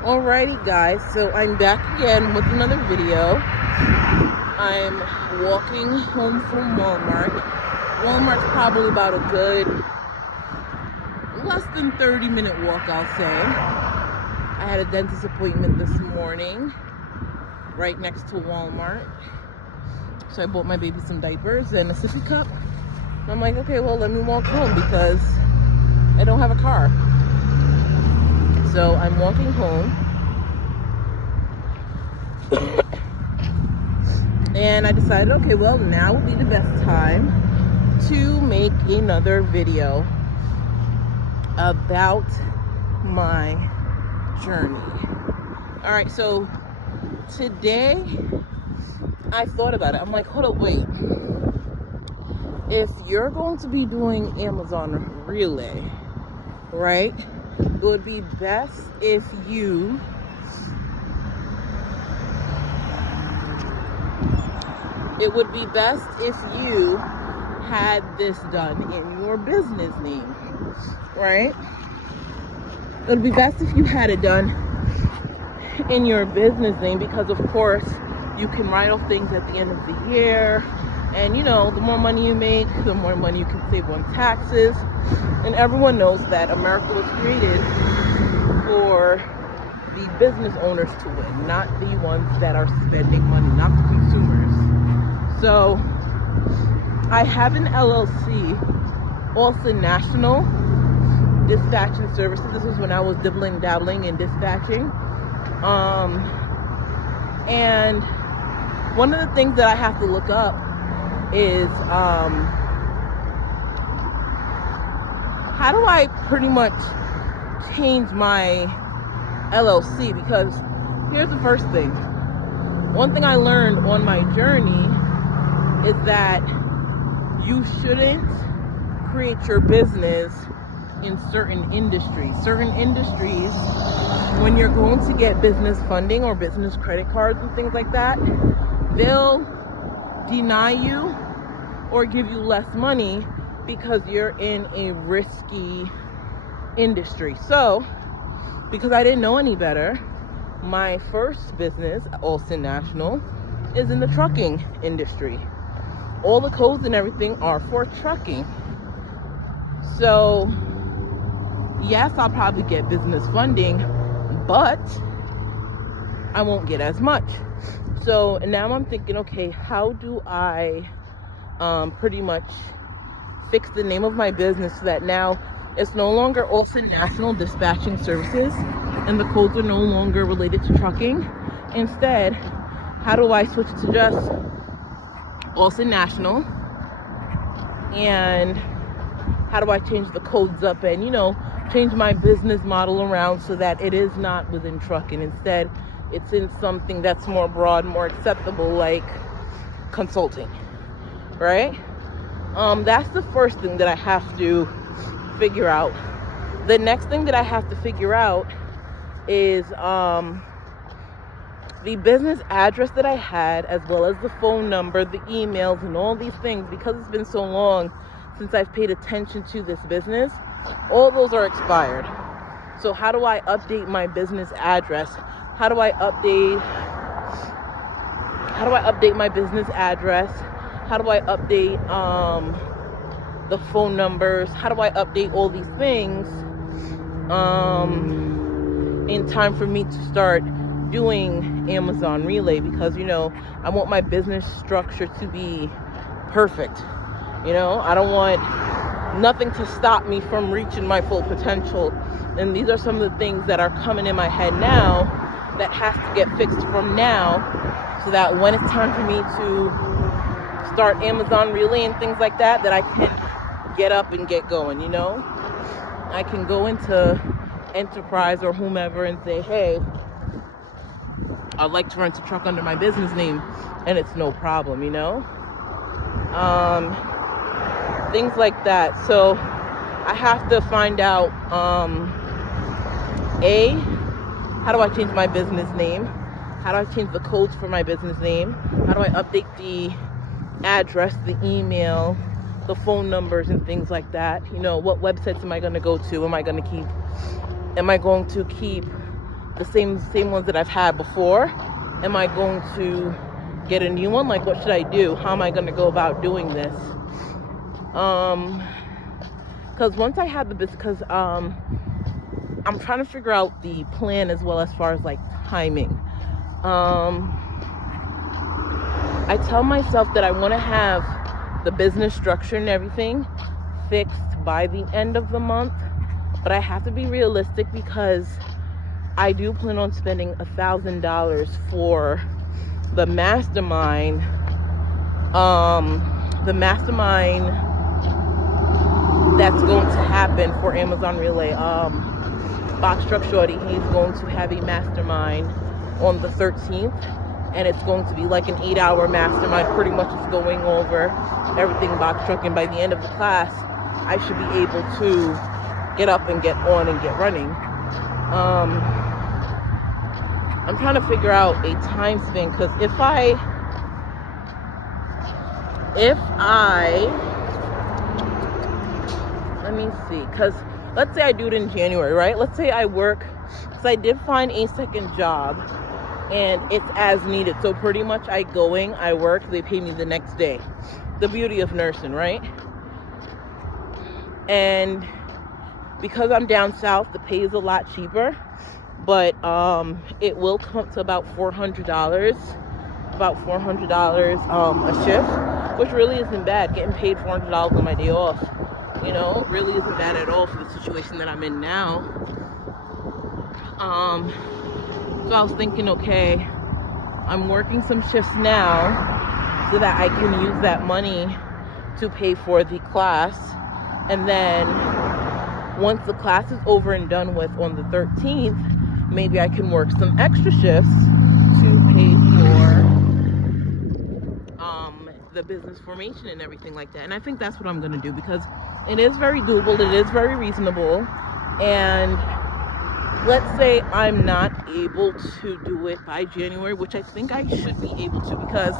Alrighty guys, so I'm back again with another video. I'm walking home from Walmart. Walmart's probably about a good less than 30-minute walk, I'll say. I had a dentist appointment this morning right next to Walmart. So I bought my baby some diapers and a sippy cup. And I'm like, okay, well, let me walk home because I don't have a car. So I'm walking home. And I decided, okay, well, now would be the best time to make another video about my journey. All right, so today I thought about it. I'm like, hold up, wait. If you're going to be doing Amazon Relay, right, it would be best if you had this done in your business name, right? It would be best if you had it done in your business name because, of course, you can write off things at the end of the year. And, you know, the more money you make, the more money you can save on taxes. And everyone knows that America was created for the business owners to win, not the ones that are spending money, not the consumers. So I have an LLC, Olsen National Dispatching Services. This was when I was dabbling in dispatching. And one of the things that I have to look up is how do I pretty much change my LLC? Because here's the first thing. One thing I learned on my journey is that you shouldn't create your business in certain industries. Certain industries, when you're going to get business funding or business credit cards and things like that, they'll deny you or give you less money because you're in a risky industry. So, because I didn't know any better, my first business, Olsen National, is in the trucking industry. All the codes and everything are for trucking. So, yes, I'll probably get business funding, but I won't get as much. So now I'm thinking, okay, how do I pretty much fix the name of my business so that now it's no longer Olsen National Dispatching Services and the codes are no longer related to trucking. Instead, how do I switch to just Olsen National, and how do I change the codes up and, you know, change my business model around so that it is not within trucking. Instead, it's in something that's more broad, more acceptable, like consulting, right? That's the first thing that I have to figure out. The next thing that I have to figure out is the business address that I had, as well as the phone number, the emails, and all these things. Because it's been so long since I've paid attention to this business, all those are expired. So how do I update my business address? How do I update my business address? How do I update the phone numbers? How do I update all these things in time for me to start doing Amazon Relay? Because, you know, I want my business structure to be perfect. You know, I don't want nothing to stop me from reaching my full potential. And these are some of the things that are coming in my head now that has to get fixed from now, so that when it's time for me to start Amazon Relay and things like that, that I can get up and get going, you know? I can go into Enterprise or whomever and say, hey, I'd like to rent a truck under my business name, and it's no problem, you know? Things like that. So I have to find out, how do I change my business name? How do I change the codes for my business name? How do I update the address, the email, the phone numbers, and things like that? You know, what websites am I going to go to? Am I going to keep the same ones that I've had before? Am I going to get a new one? Like, what should I do? How am I going to go about doing this? Because once I have the business, because I'm trying to figure out the plan as well as far as like timing. I tell myself that I want to have the business structure and everything fixed by the end of the month, but I have to be realistic because I do plan on spending $1,000 for the mastermind. The mastermind that's going to happen for Amazon Relay. Box Truck Shorty, he's going to have a mastermind on the 13th, and it's going to be like an 8-hour mastermind. Pretty much it's going over everything box truck, and by the end of the class I should be able to get up and get on and get running. I'm trying to figure out a time span, because if I let me see, because let's say I do it in January, right? Let's say I work, because I did find a second job and it's as needed. So pretty much I go in, I work, they pay me the next day. The beauty of nursing, right? And because I'm down south, the pay is a lot cheaper, but it will come up to about $400 a shift, which really isn't bad. Getting paid $400 on my day off, you know, really isn't bad at all for the situation that I'm in now. So I was thinking, okay, I'm working some shifts now so that I can use that money to pay for the class, and then once the class is over and done with on the 13th, maybe I can work some extra shifts to pay for the business formation and everything like that. And I think that's what I'm going to do, because it is very doable, it is very reasonable. And let's say I'm not able to do it by January, which I think I should be able to, because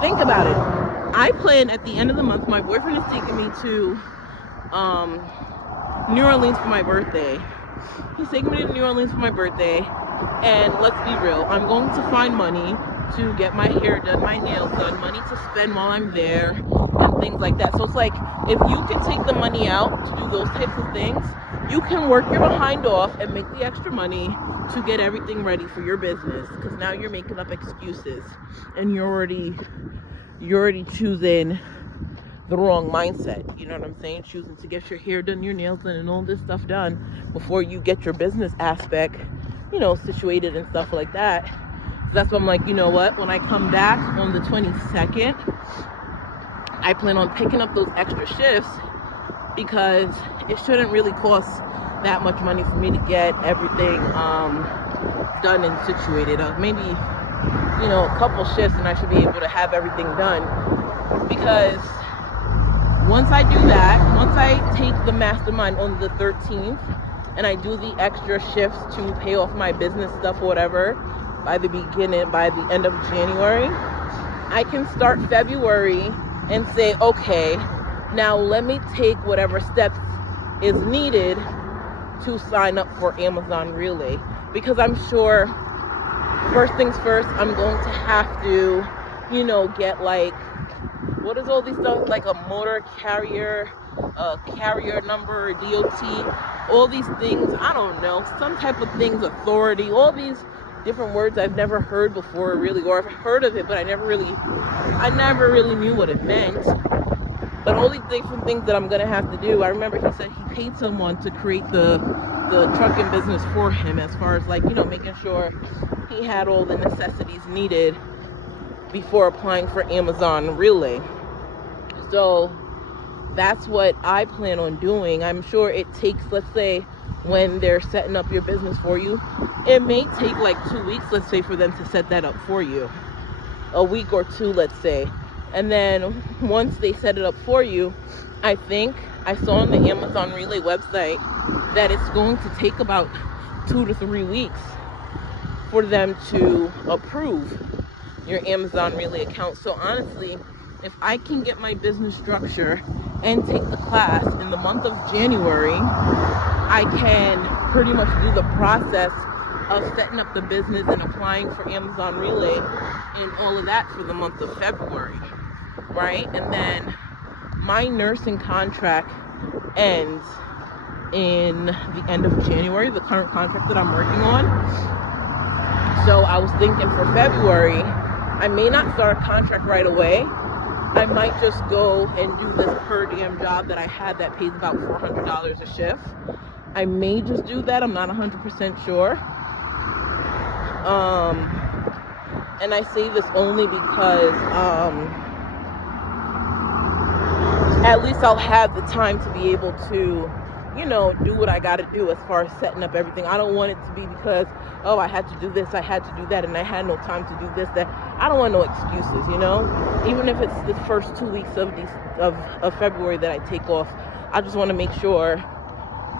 think about it. I plan at the end of the month, my boyfriend is taking me to New Orleans for my birthday. He's taking me to New Orleans for my birthday, and let's be real, I'm going to find money to get my hair done, my nails done, money to spend while I'm there, and things like that. So it's like, if you can take the money out to do those types of things, you can work your behind off and make the extra money to get everything ready for your business, because now you're making up excuses and you're already choosing the wrong mindset. You know what I'm saying? Choosing to get your hair done, your nails done, and all this stuff done before you get your business aspect, you know, situated and stuff like that. So that's why I'm like, you know what? When I come back on the 22nd, I plan on picking up those extra shifts, because it shouldn't really cost that much money for me to get everything done and situated. Maybe, you know, a couple shifts and I should be able to have everything done. Because once I do that, once I take the mastermind on the 13th and I do the extra shifts to pay off my business stuff or whatever by the end of January, I can start February and say, okay, now let me take whatever steps is needed to sign up for Amazon Relay. Because I'm sure, first things first, I'm going to have to, you know, get like, what is all these stuff, like a motor carrier, carrier number, DOT, all these things, I don't know, some type of things, authority, all these different words I've never heard before, really, or I've heard of it, but I never really knew what it meant. But all these different things that I'm gonna have to do. I remember he said he paid someone to create the trucking business for him, as far as like, you know, making sure he had all the necessities needed before applying for Amazon Relay. So that's what I plan on doing. I'm sure it takes, let's say, when they're setting up your business for you, it may take like 2 weeks, let's say, for them to set that up for you. A week or two, let's say. And then once they set it up for you, I think I saw on the Amazon Relay website that it's going to take about 2 to 3 weeks for them to approve your Amazon Relay account. So honestly, if I can get my business structure and take the class in the month of January, I can pretty much do the process of setting up the business and applying for Amazon Relay and all of that for the month of February, right? And then my nursing contract ends in the end of January, the current contract that I'm working on. So I was thinking for February, I may not start a contract right away. I might just go and do this per diem job that I had that pays about $400 a shift. I may just do that. I'm not 100% sure. And I say this only because at least I'll have the time to be able to, you know, do what I got to do as far as setting up everything. I don't want it to be because, oh, I had to do this, I had to do that, and I had no time to do this, that. I don't want no excuses, you know? Even if it's the first 2 weeks of February that I take off, I just want to make sure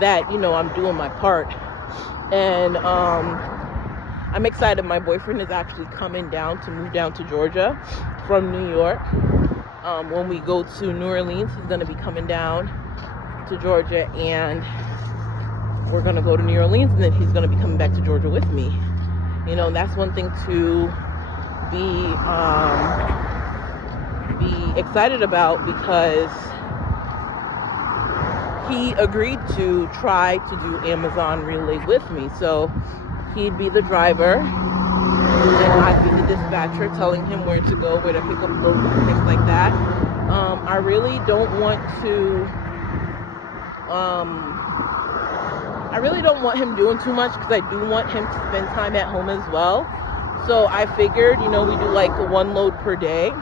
that, you know, I'm doing my part. And I'm excited. My boyfriend is actually coming down to move down to Georgia from New York. When we go to New Orleans, he's going to be coming down to Georgia, and we're going to go to New Orleans, and then he's going to be coming back to Georgia with me. You know, that's one thing to be excited about, because he agreed to try to do Amazon Relay with me. So he'd be the driver, and I'd be the dispatcher, telling him where to go, where to pick up loads and things like that. I really don't want him doing too much, because I do want him to spend time at home as well. So I figured, you know, we do like one load per day.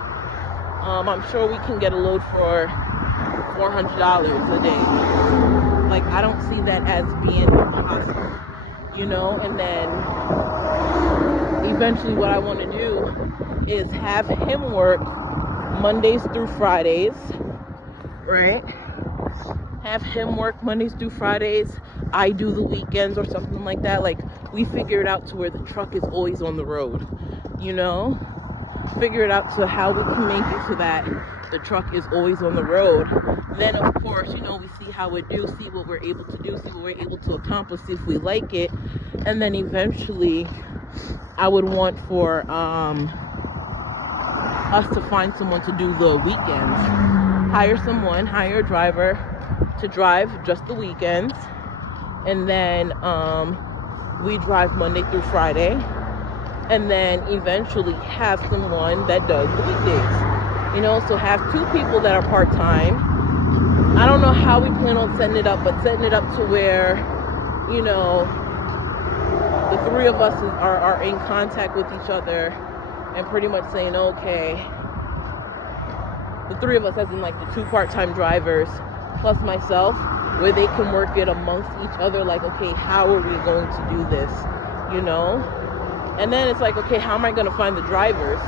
I'm sure we can get a load for $400 a day. Like, I don't see that as being impossible, you know. And then eventually what I want to do is have him work Mondays through Fridays, right? Have him work Mondays through Fridays. I do the weekends or something like that. Like, we figure it out to where the truck is always on the road, you know? Figure it out to how we can make it so that the truck is always on the road. Then, of course, you know, we see how we do, see what we're able to do, see what we're able to accomplish, see if we like it. And then eventually, I would want for us to find someone to do the weekends. Hire a driver to drive just the weekends. And then we drive Monday through Friday. And then eventually have someone that does the weekdays. You know, so have two people that are part-time. I don't know how we plan on setting it up, but setting it up to where, you know, the three of us are in contact with each other and pretty much saying, okay, the three of us, as in like the two part-time drivers plus myself, where they can work it amongst each other, like, okay, how are we going to do this, you know? And then it's like, okay, how am I going to find the drivers?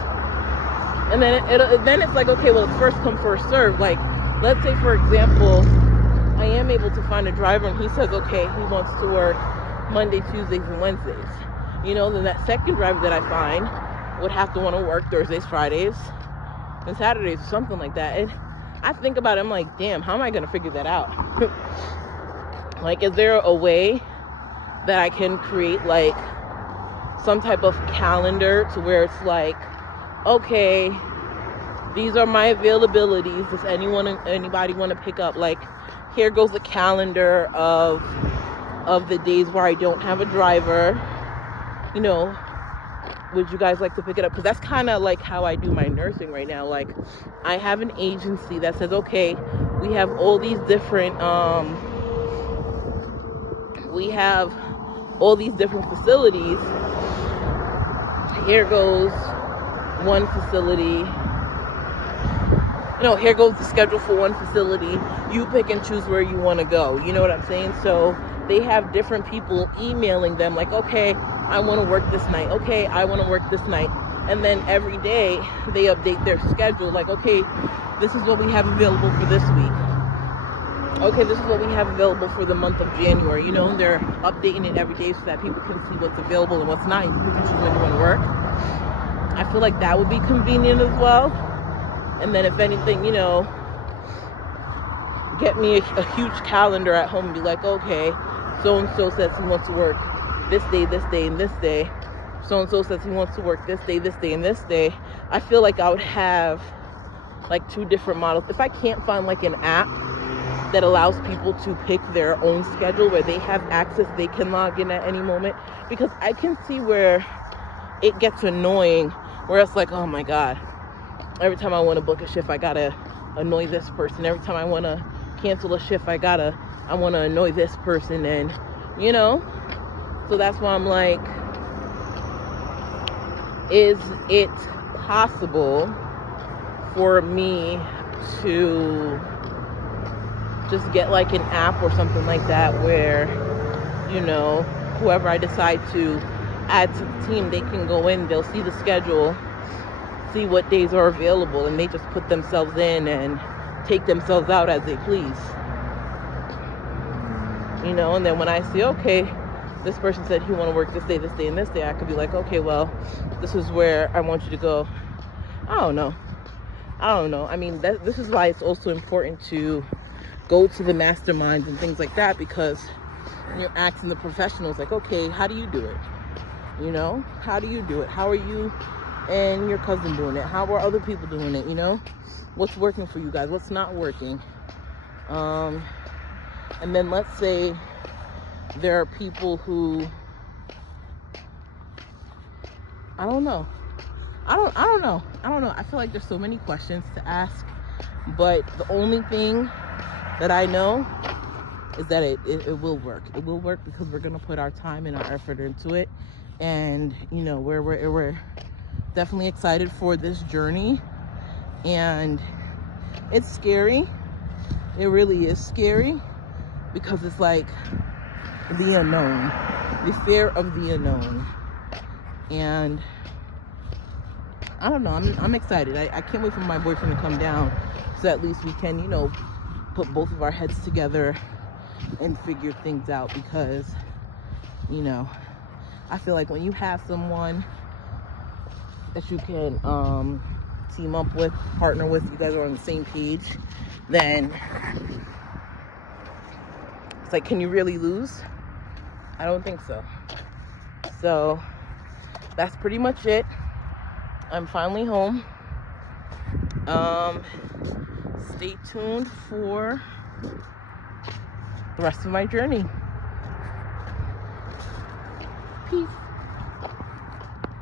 And then then it's like, okay, well, it's first come, first serve. Like, let's say, for example, I am able to find a driver and he says, okay, he wants to work Monday, Tuesdays, and Wednesdays. You know, then that second driver that I find would have to want to work Thursdays, Fridays, and Saturdays, or something like that. And I think about it, I'm like, damn, how am I going to figure that out? Like, is there a way that I can create, like, some type of calendar to where it's like, okay, these are my availabilities. Does anybody want to pick up? Like, here goes the calendar of the days where I don't have a driver. You know, would you guys like to pick it up? Because that's kind of like how I do my nursing right now. Like, I have an agency that says, okay, we have all these different facilities. Here goes one facility. You know, here goes the schedule for one facility. You pick and choose where you want to go. You know what I'm saying? So they have different people emailing them like, okay, I want to work this night. Okay, I want to work this night. And then every day they update their schedule. Like, okay, this is what we have available for this week. Okay, this is what we have available for the month of January. You know, they're updating it every day so that people can see what's available and what's not. You can choose when you want to work. I feel like that would be convenient as well. And then if anything, you know, get me a huge calendar at home and be like, okay, so-and-so says he wants to work this day, and this day. So-and-so says he wants to work this day, and this day. I feel like I would have like 2 different models. If I can't find like an app that allows people to pick their own schedule where they have access, they can log in at any moment, because I can see where it gets annoying, where it's like, oh my God, every time I want to book a shift, I gotta annoy this person. Every time I want to cancel a shift, I want to annoy this person. And you know, so that's why I'm like, is it possible for me to just get like an app or something like that where, you know, whoever I decide to add to the team, they can go in, they'll see the schedule, see what days are available, and they just put themselves in and take themselves out as they please. You know, and then when I see, okay, this person said he want to work this day, and this day, I could be like, okay, well, this is where I want you to go. I don't know. I mean, this is why it's also important to go to the masterminds and things like that, because you're asking the professionals like, okay, how do you do it? You know, how do you do it? How are you and your cousin doing it? How are other people doing it? You know, what's working for you guys? What's not working? And then let's say there are people who, I don't know. I feel like there's so many questions to ask, but the only thing that I know is that it will work. It will work because we're gonna put our time and our effort into it, and you know, we're definitely excited for this journey, and it's scary. It really is scary, because it's like the unknown, the fear of the unknown. And I don't know, I'm excited. I can't wait for my boyfriend to come down, so at least we can, you know, put both of our heads together and figure things out, because, you know, I feel like when you have someone that you can team up with, partner with, you guys are on the same page, then it's like, can you really lose? I don't think so. So that's pretty much it. I'm finally home. Stay tuned for the rest of my journey. Peace.